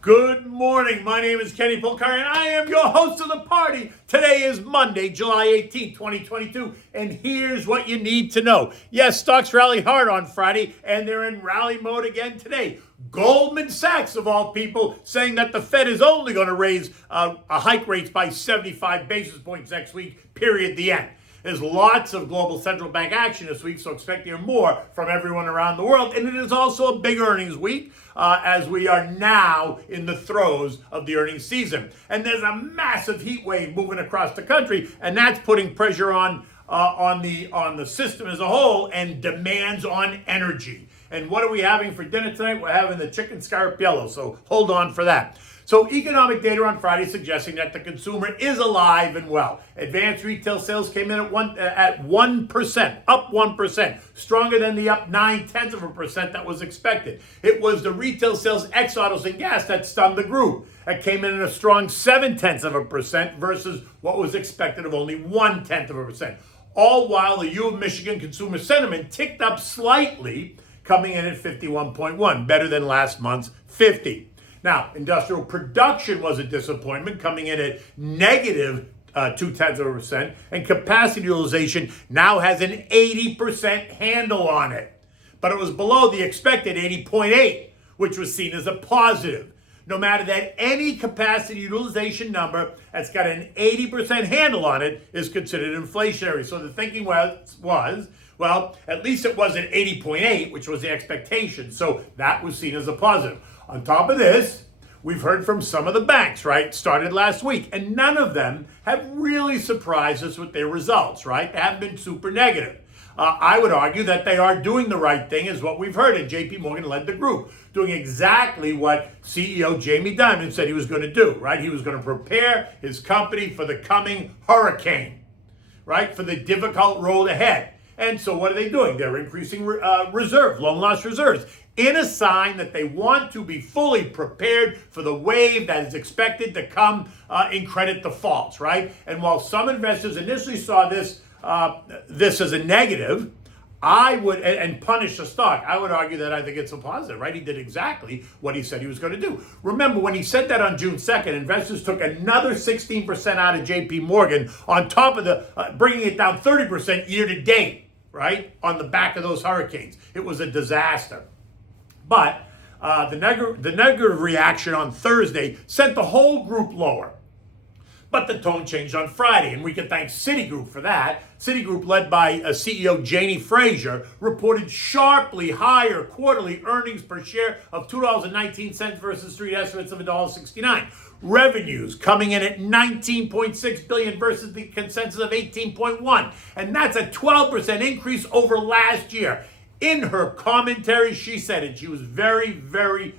Good morning. My name is Kenny Polcari, and I am your host of the party. Today is Monday, July 18th, 2022, and here's what you need to know. Yes, stocks rallied hard on Friday, and they're in rally mode again today. Goldman Sachs, of all people, saying that the Fed is only going to raise hike rates by 75 basis points next week, period, the end. There's lots of global central bank action this week, so expect to hear more from everyone around the world. And it is also a big earnings week as we are now in the throes of the earnings season. And there's a massive heat wave moving across the country, and that's putting pressure on the system as a whole and demands on energy. And what are we having for dinner tonight? We're having the Chicken Scarapiello, so hold on for that. So economic data on Friday suggesting that the consumer is alive and well. Advanced retail sales came in at 1%, up 1%, stronger than the up 0.9% that was expected. It was the retail sales ex autos and gas that stunned the group. It came in at a strong 0.7% versus what was expected of only 0.1%. All while the U of Michigan consumer sentiment ticked up slightly, coming in at 51.1, better than last month's 50. Now, industrial production was a disappointment, coming in at negative 0.2%, and capacity utilization now has an 80% handle on it. But it was below the expected 80.8, which was seen as a positive. No matter that, any capacity utilization number that's got an 80% handle on it is considered inflationary. So the thinking was, well, at least it wasn't 80.8, which was the expectation. So that was seen as a positive. On top of this, we've heard from some of the banks, right? Started last week, and none of them have really surprised us with their results, right? They haven't been super negative. I would argue that they are doing the right thing, is what we've heard, and JP Morgan led the group, doing exactly what CEO Jamie Dimon said he was going to do, right? He was going to prepare his company for the coming hurricane, right? For the difficult road ahead. And so what are they doing? They're increasing loan loss reserves, in a sign that they want to be fully prepared for the wave that is expected to come in credit defaults, right? And while some investors initially saw this as a negative, and punish the stock, I would argue that I think it's a positive, right? He did exactly what he said he was going to do. Remember, when he said that on June 2nd, investors took another 16% out of JP Morgan on top of the bringing it down 30% year to date, right? On the back of those hurricanes. It was a disaster. But the negative reaction on Thursday sent the whole group lower. But the tone changed on Friday, and we can thank Citigroup for that. Citigroup, led by CEO Janie Fraser, reported sharply higher quarterly earnings per share of $2.19 versus street estimates of $1.69. Revenues coming in at $19.6 billion versus the consensus of $18.1, and that's a 12% increase over last year. In her commentary, she said it. She was very, very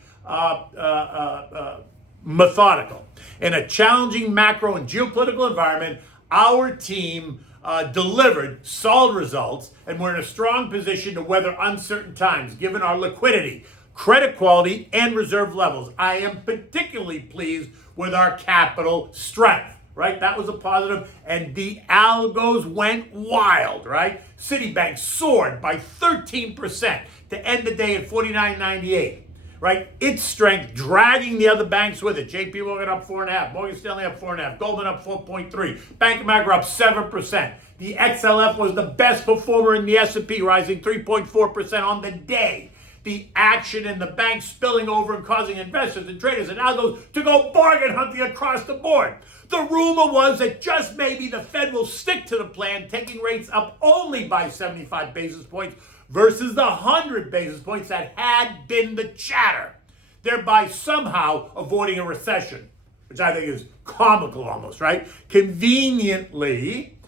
methodical. In a challenging macro and geopolitical environment, our team delivered solid results, and we're in a strong position to weather uncertain times, given our liquidity, credit quality, and reserve levels. I am particularly pleased with our capital strength. Right? That was a positive. And the algos went wild, right? Citibank soared by 13% to end the day at $49.98, right? Its strength dragging the other banks with it. JP Morgan up 4.5%, Morgan Stanley up 4.5%, Goldman up 4.3%, Bank of America up 7%. The XLF was the best performer in the S&P, rising 3.4% on the day. The action in the banks spilling over and causing investors and traders and algos to go bargain hunting across the board. The rumor was that just maybe the Fed will stick to the plan, taking rates up only by 75 basis points versus the 100 basis points that had been the chatter, thereby somehow avoiding a recession, which I think is comical almost, right? Conveniently,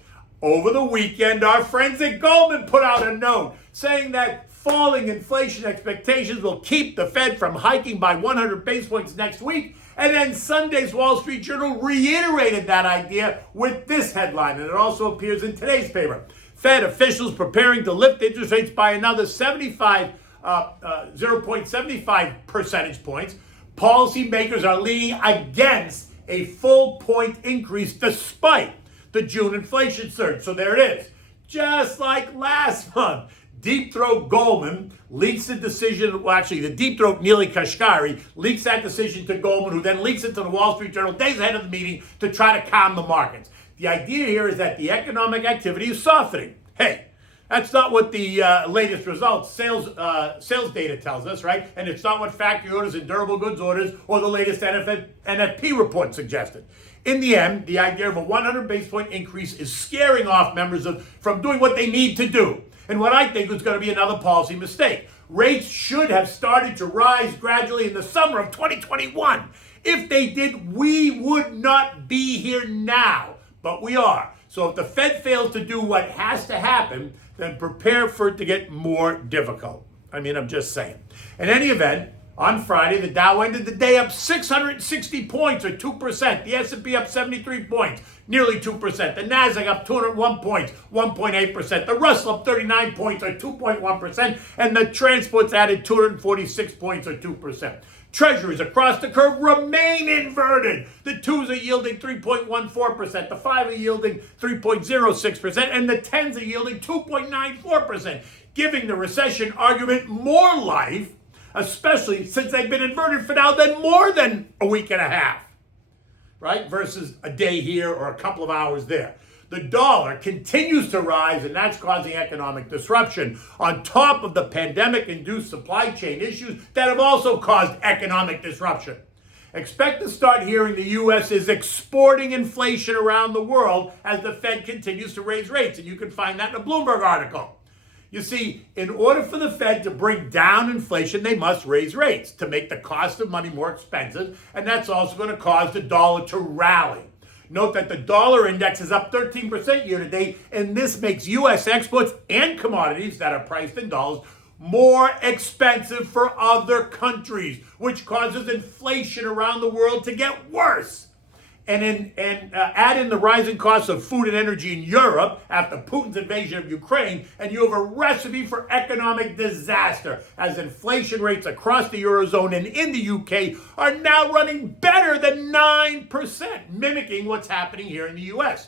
over the weekend, our friends at Goldman put out a note saying that falling inflation expectations will keep the Fed from hiking by 100 basis points next week. And then Sunday's Wall Street Journal reiterated that idea with this headline, and it also appears in today's paper. Fed officials preparing to lift interest rates by another 0.75 percentage points. Policymakers are leaning against a full point increase despite the June inflation surge. So there it is. Just like last month, Deep Throat Goldman leaks the decision, well, actually, the Deep Throat Neely Kashkari leaks that decision to Goldman, who then leaks it to the Wall Street Journal days ahead of the meeting to try to calm the markets. The idea here is that the economic activity is softening. Hey, that's not what the latest results, sales data tells us, right? And it's not what factory orders and durable goods orders or the latest NFP report suggested. In the end, the idea of a 100 basis point increase is scaring off members from doing what they need to do. And what I think is going to be another policy mistake. Rates should have started to rise gradually in the summer of 2021. If they did, we would not be here now, but we are. So if the Fed fails to do what has to happen, then prepare for it to get more difficult. I mean, I'm just saying. In any event, on Friday, the Dow ended the day up 660 points, or 2%. The S&P up 73 points, nearly 2%. The Nasdaq up 201 points, 1.8%. The Russell up 39 points, or 2.1%. And the transports added 246 points, or 2%. Treasuries across the curve remain inverted. The 2s are yielding 3.14%, the 5 are yielding 3.06%, and the 10s are yielding 2.94%, giving the recession argument more life, especially since they've been inverted for now more than a week and a half, right? Versus a day here or a couple of hours there. The dollar continues to rise, and that's causing economic disruption on top of the pandemic-induced supply chain issues that have also caused economic disruption. Expect to start hearing the U.S. is exporting inflation around the world as the Fed continues to raise rates, and you can find that in a Bloomberg article. You see, in order for the Fed to bring down inflation, they must raise rates to make the cost of money more expensive, and that's also going to cause the dollar to rally. Note that the dollar index is up 13% year to date, and this makes U.S. exports and commodities that are priced in dollars more expensive for other countries, which causes inflation around the world to get worse. And add in the rising costs of food and energy in Europe after Putin's invasion of Ukraine, and you have a recipe for economic disaster as inflation rates across the Eurozone and in the UK are now running better than 9%, mimicking what's happening here in the US.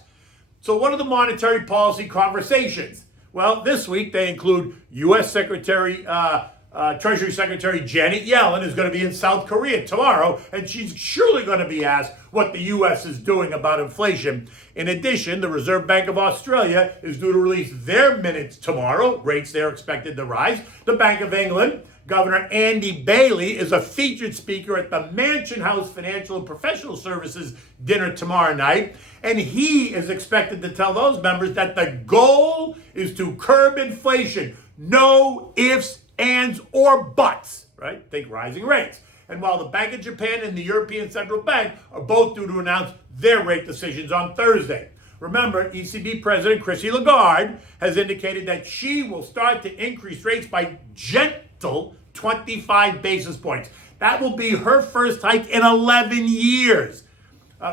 So what are the monetary policy conversations? Well, this week they include U.S. Treasury Secretary Janet Yellen is going to be in South Korea tomorrow, and she's surely going to be asked what the U.S. is doing about inflation. In addition, the Reserve Bank of Australia is due to release their minutes tomorrow. Rates there are expected to rise. The Bank of England, Governor Andy Bailey, is a featured speaker at the Mansion House Financial and Professional Services dinner tomorrow night, and he is expected to tell those members that the goal is to curb inflation. No ifs, ands, or buts, right? Think rising rates. And while the Bank of Japan and the European Central Bank are both due to announce their rate decisions on Thursday. Remember, ECB President Christine Lagarde has indicated that she will start to increase rates by gentle 25 basis points. That will be her first hike in 11 years.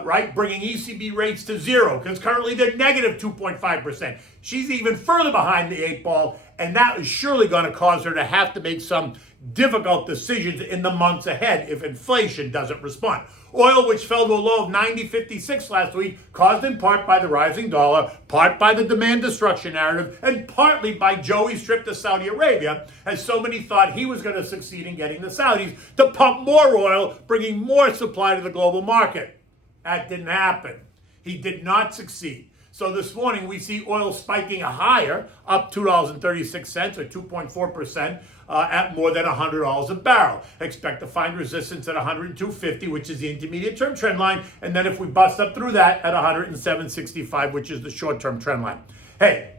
Right, bringing ECB rates to zero, because currently they're negative 2.5%. She's even further behind the 8 ball, and that is surely going to cause her to have to make some difficult decisions in the months ahead if inflation doesn't respond. Oil, which fell to a low of $90.56 last week, caused in part by the rising dollar, part by the demand destruction narrative, and partly by Joey's trip to Saudi Arabia, as so many thought he was going to succeed in getting the Saudis to pump more oil, bringing more supply to the global market. That didn't happen. He did not succeed. So this morning we see oil spiking higher, up $2.36 or 2.4%, at more than $100 a barrel. Expect to find resistance at $102.50, which is the intermediate term trend line, and then if we bust up through that at $107.65, which is the short term trend line. Hey,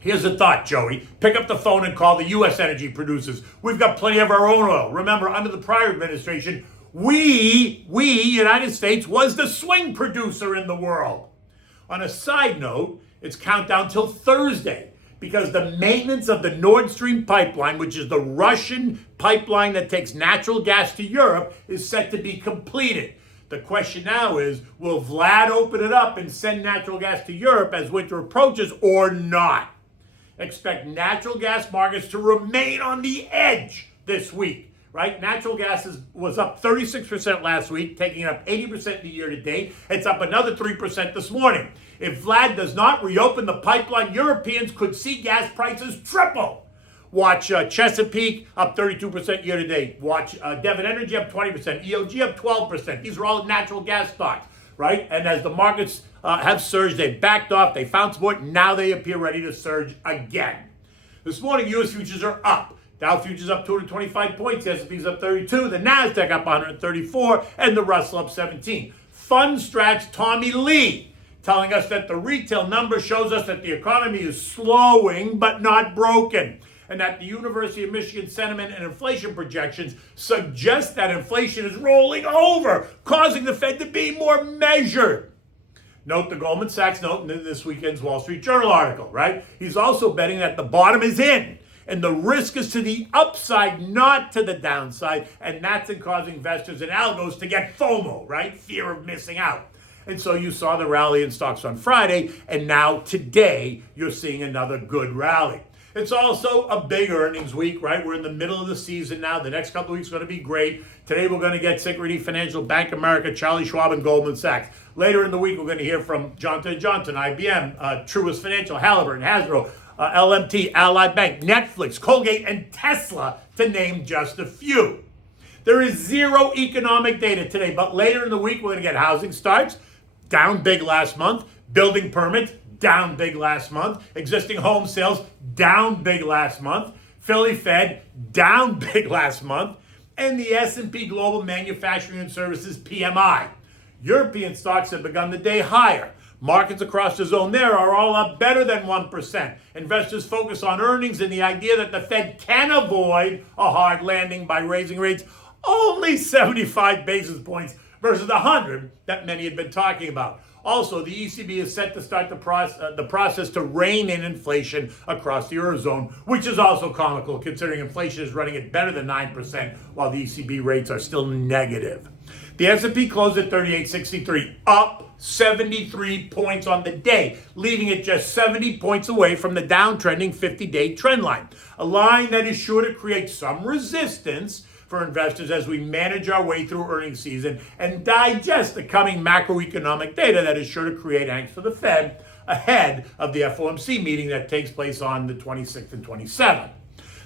here's a thought, Joey. Pick up the phone and call the U.S. energy producers. We've got plenty of our own oil. Remember, under the prior administration, we, United States, was the swing producer in the world. On a side note, it's countdown till Thursday because the maintenance of the Nord Stream pipeline, which is the Russian pipeline that takes natural gas to Europe, is set to be completed. The question now is, will Vlad open it up and send natural gas to Europe as winter approaches or not? Expect natural gas markets to remain on the edge this week. Right? Natural gas was up 36% last week, taking it up 80% the year to date. It's up another 3% this morning. If Vlad does not reopen the pipeline, Europeans could see gas prices triple. Watch Chesapeake up 32% year to date. Watch Devon Energy up 20%. EOG up 12%. These are all natural gas stocks, right? And as the markets have surged, they've backed off, they found support, now they appear ready to surge again. This morning, U.S. futures are up. Dow futures up 225 points, the S&P's up 32, the NASDAQ up 134, and the Russell up 17. Fund Strat's Tommy Lee telling us that the retail number shows us that the economy is slowing but not broken, and that the University of Michigan sentiment and inflation projections suggest that inflation is rolling over, causing the Fed to be more measured. Note the Goldman Sachs note in this weekend's Wall Street Journal article, right? He's also betting that the bottom is in, and the risk is to the upside, not to the downside, and that's in causing investors and algos to get FOMO, right? Fear of missing out. And so you saw the rally in stocks on Friday, and now today you're seeing another good rally. It's also a big earnings week, right? We're in the middle of the season now. The next couple of weeks are going to be great. Today we're going to get Synchrony Financial, Bank of America, Charlie Schwab, and Goldman Sachs. Later in the week, we're going to hear from Johnson & Johnson, IBM, Truist Financial, Halliburton, Hasbro, LMT, Ally Bank, Netflix, Colgate, and Tesla, to name just a few. There is zero economic data today, but later in the week, we're going to get housing starts, down big last month, building permits, down big last month, existing home sales, down big last month, Philly Fed, down big last month, and the S&P Global Manufacturing and Services PMI. European stocks have begun the day higher. Markets across the zone there are all up better than 1%. Investors focus on earnings and the idea that the Fed can avoid a hard landing by raising rates only 75 basis points versus 100 that many had been talking about. Also, the ECB is set to start the process to rein in inflation across the Eurozone, which is also comical considering inflation is running at better than 9% while the ECB rates are still negative. The S&P closed at 3863, up 73 points on the day, leaving it just 70 points away from the downtrending 50-day trend line, a line that is sure to create some resistance for investors as we manage our way through earnings season and digest the coming macroeconomic data that is sure to create angst for the Fed ahead of the FOMC meeting that takes place on the 26th and 27th.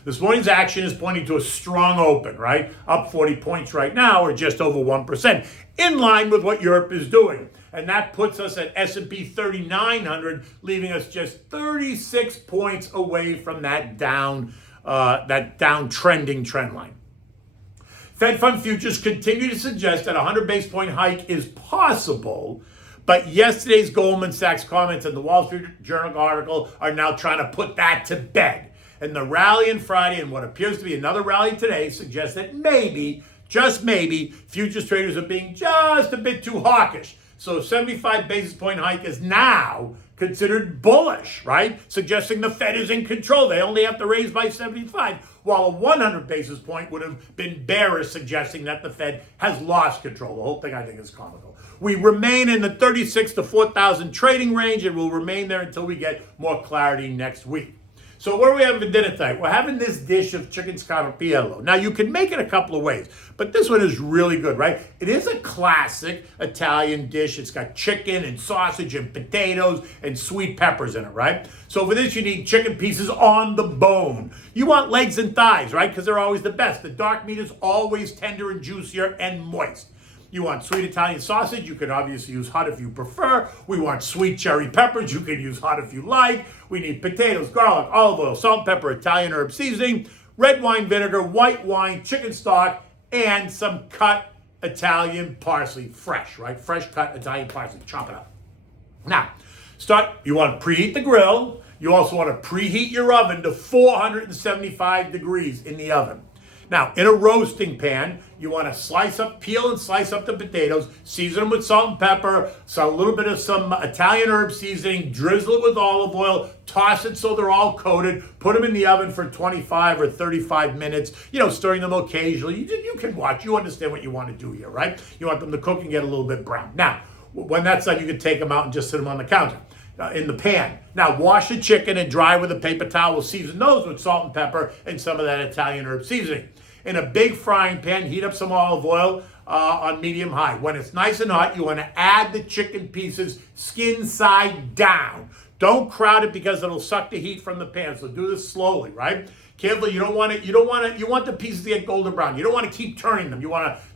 This morning's action is pointing to a strong open, right? Up 40 points right now, or just over 1%, in line with what Europe is doing. And that puts us at S&P 3900, leaving us just 36 points away from that downtrending trend line. Fed fund futures continue to suggest that a 100 basis point hike is possible, but yesterday's Goldman Sachs comments in the Wall Street Journal article are now trying to put that to bed. And the rally on Friday and what appears to be another rally today suggests that maybe, just maybe, futures traders are being just a bit too hawkish. So a 75 basis point hike is now considered bullish, right? Suggesting the Fed is in control. They only have to raise by 75, while a 100 basis point would have been bearish, suggesting that the Fed has lost control. The whole thing, I think, is comical. We remain in the 36 to 4,000 trading range, and we'll remain there until we get more clarity next week. So what are we having for dinner tonight? We're having this dish of chicken scarapiello. Now, you can make it a couple of ways, but this one is really good, right? It is a classic Italian dish. It's got chicken and sausage and potatoes and sweet peppers in it, right? So for this, you need chicken pieces on the bone. You want legs and thighs, right? Because they're always the best. The dark meat is always tender and juicier and moist. You want sweet Italian sausage, you can obviously use hot if you prefer. We want sweet cherry peppers, you can use hot if you like. We need potatoes, garlic, olive oil, salt, pepper, Italian herb seasoning, red wine vinegar, white wine, chicken stock, and some cut Italian parsley, fresh, right? Fresh cut Italian parsley, chop it up. Now, you want to preheat the grill. You also want to preheat your oven to 475 degrees in the oven. Now, in a roasting pan, you want to peel and slice up the potatoes, season them with salt and pepper, a little bit of some Italian herb seasoning, drizzle it with olive oil, toss it so they're all coated, put them in the oven for 25 or 35 minutes, stirring them occasionally. You can watch. You understand what you want to do here, right? You want them to cook and get a little bit brown. Now, when that's done, you can take them out and just sit them on the counter. In the pan. Now, wash the chicken and dry with a paper towel. Season those with salt and pepper and some of that Italian herb seasoning. In a big frying pan, heat up some olive oil on medium high. When it's nice and hot, you want to add the chicken pieces skin side down. Don't crowd it because it'll suck the heat from the pan, so do this slowly, right? Careful, you want the pieces to get golden brown. You don't want to keep turning them.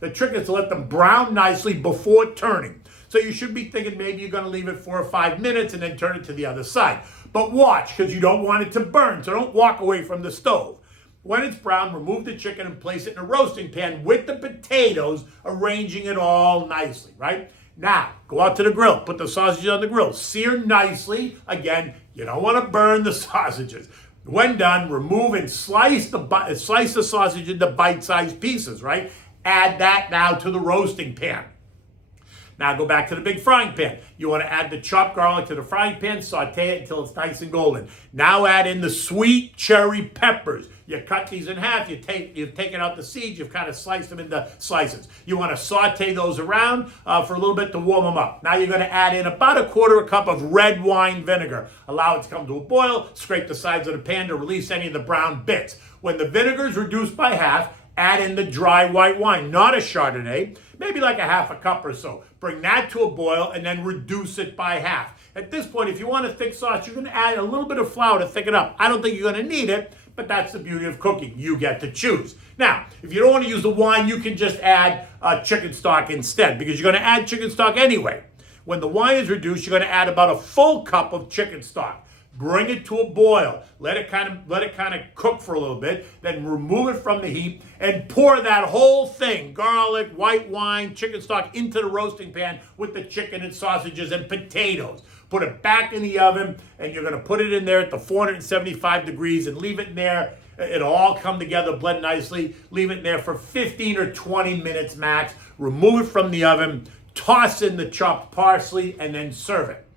The trick is to let them brown nicely before turning. So you should be thinking maybe you're going to leave it 4 or 5 minutes and then turn it to the other side. But watch, because you don't want it to burn, so don't walk away from the stove. When it's brown, remove the chicken and place it in a roasting pan with the potatoes, arranging it all nicely, right? Now, go out to the grill, put the sausages on the grill, sear nicely. Again, you don't want to burn the sausages. When done, remove and slice the sausage into bite-sized pieces, right? Add that now to the roasting pan. Now go back to the big frying pan. You want to add the chopped garlic to the frying pan, saute it until it's nice and golden. Now add in the sweet cherry peppers. You cut these in half, you've taken out the seeds, you've kind of sliced them into slices. You want to saute those around for a little bit to warm them up. Now you're going to add in about 1/4 cup of red wine vinegar. Allow it to come to a boil, scrape the sides of the pan to release any of the brown bits. When the vinegar is reduced by half, add in the dry white wine, not a Chardonnay, maybe like 1/2 cup or so. Bring that to a boil and then reduce it by half. At this point, if you want a thick sauce, you're going to add a little bit of flour to thicken up. I don't think you're going to need it, but that's the beauty of cooking. You get to choose. Now, if you don't want to use the wine, you can just add chicken stock instead, because you're going to add chicken stock anyway. When the wine is reduced, you're going to add about a full cup of chicken stock. Bring it to a boil. Let it kind of cook for a little bit. Then remove it from the heat and pour that whole thing, garlic, white wine, chicken stock, into the roasting pan with the chicken and sausages and potatoes. Put it back in the oven, and you're going to put it in there at the 475 degrees and leave it in there. It'll all come together, blend nicely. Leave it in there for 15 or 20 minutes max. Remove it from the oven. Toss in the chopped parsley and then serve it.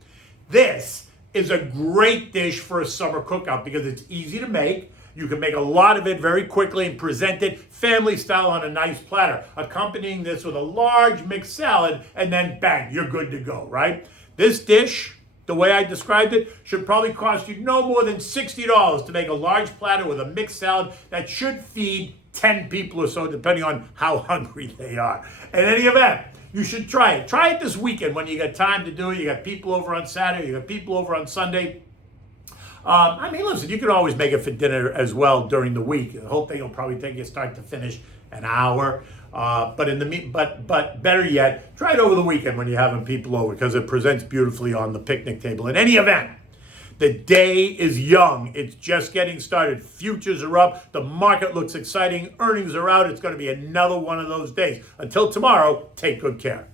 This is a great dish for a summer cookout because it's easy to make. You can make a lot of it very quickly and present it family style on a nice platter, accompanying this with a large mixed salad, and then bang, you're good to go, right? This dish, the way I described it, should probably cost you no more than $60 to make a large platter with a mixed salad that should feed 10 people or so, depending on how hungry they are. In any event, you should try it. Try it this weekend when you got time to do it. You got people over on Saturday. You got people over on Sunday. Listen, you can always make it for dinner as well during the week. The whole thing will probably take you start to finish an hour. But better yet, try it over the weekend when you're having people over, because it presents beautifully on the picnic table. In any event, the day is young. It's just getting started. Futures are up. The market looks exciting. Earnings are out. It's going to be another one of those days. Until tomorrow, take good care.